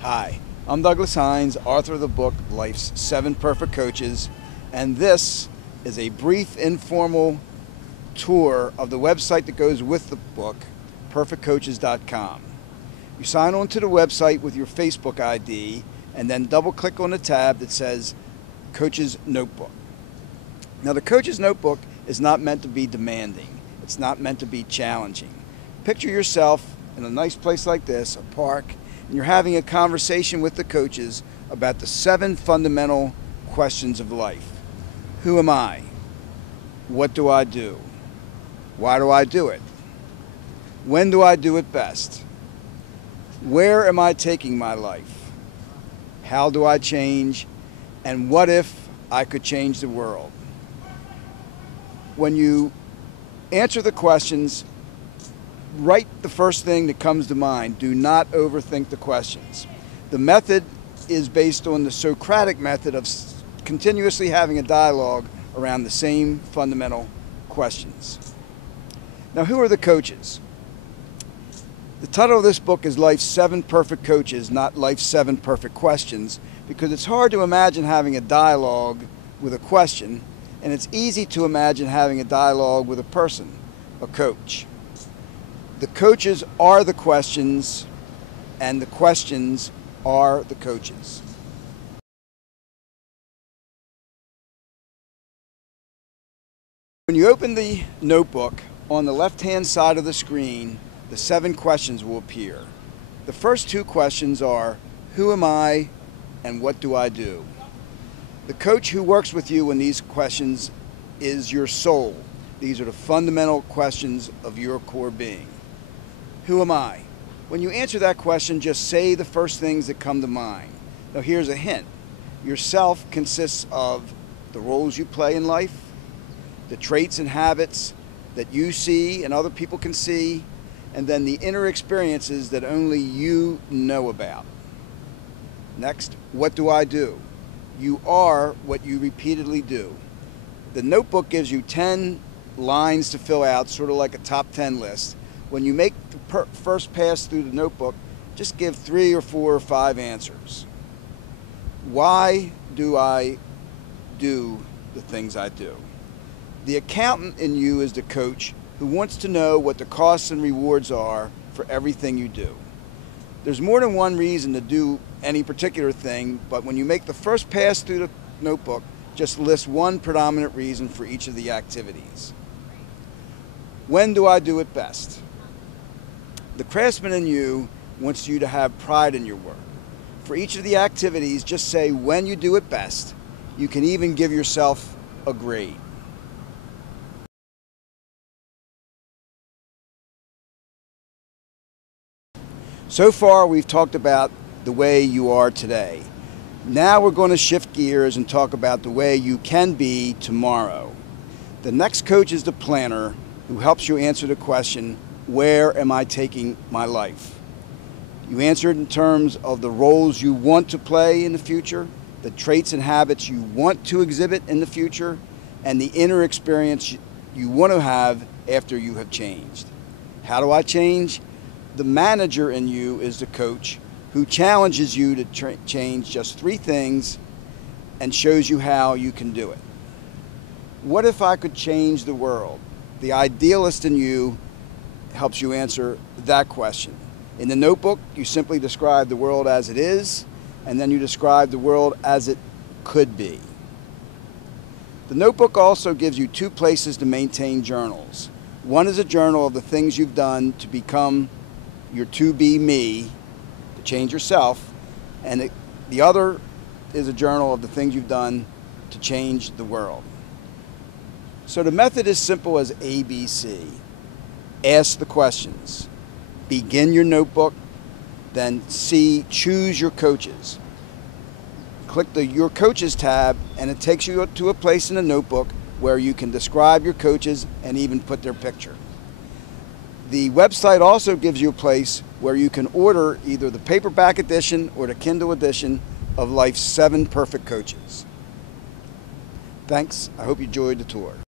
Hi, I'm Douglas Hines, author of the book Life's 7 Perfect Coaches, and this is a brief informal tour of the website that goes with the book, perfectcoaches.com. You sign on to the website with your Facebook ID and then double click on the tab that says Coach's Notebook. Now the Coach's Notebook is not meant to be demanding. It's not meant to be challenging. Picture yourself in a nice place like this, a park, and you're having a conversation with the coaches about the 7 fundamental questions of life. Who am I? What do I do? Why do I do it? When do I do it best? Where am I taking my life? How do I change? And what if I could change the world? When you answer the questions, write the first thing that comes to mind. Do not overthink the questions. The method is based on the Socratic method of continuously having a dialogue around the same fundamental questions. Now, who are the coaches? The title of this book is Life's 7 Perfect Coaches, not Life's 7 Perfect Questions, because it's hard to imagine having a dialogue with a question, and it's easy to imagine having a dialogue with a person, a coach. The coaches are the questions, and the questions are the coaches. When you open the notebook, on the left-hand side of the screen, the 7 questions will appear. The first 2 questions are, who am I and what do I do? The coach who works with you in these questions is your soul. These are the fundamental questions of your core being. Who am I? When you answer that question, just say the first things that come to mind. Now here's a hint. Yourself consists of the roles you play in life, the traits and habits that you see and other people can see, and then the inner experiences that only you know about. Next, what do I do? You are what you repeatedly do. The notebook gives you 10 lines to fill out, sort of like a top 10 list. When you make the first pass through the notebook, just give 3 or 4 or 5 answers. Why do I do the things I do? The accountant in you is the coach who wants to know what the costs and rewards are for everything you do. There's more than one reason to do any particular thing, but when you make the first pass through the notebook, just list one predominant reason for each of the activities. When do I do it best? The craftsman in you wants you to have pride in your work. For each of the activities, just say when you do it best. You can even give yourself a grade. So far, we've talked about the way you are today. Now we're going to shift gears and talk about the way you can be tomorrow. The next coach is the planner who helps you answer the question, where am I taking my life? You answer it in terms of the roles you want to play in the future, the traits and habits you want to exhibit in the future, and the inner experience you want to have after you have changed. How do I change? The manager in you is the coach who challenges you to change just 3 things and shows you how you can do it. What if I could change the world? The idealist in you helps you answer that question. In the notebook, you simply describe the world as it is, and then you describe the world as it could be. The notebook also gives you 2 places to maintain journals. One is a journal of the things you've done to become your to-be me, to change yourself, and the other is a journal of the things you've done to change the world. So the method is simple as ABC. Ask the questions. Begin your notebook. Then C, choose your coaches. Click the Your Coaches tab, and it takes you to a place in the notebook where you can describe your coaches and even put their picture. The website also gives you a place where you can order either the paperback edition or the Kindle edition of Life's 7 Perfect Coaches. Thanks. I hope you enjoyed the tour.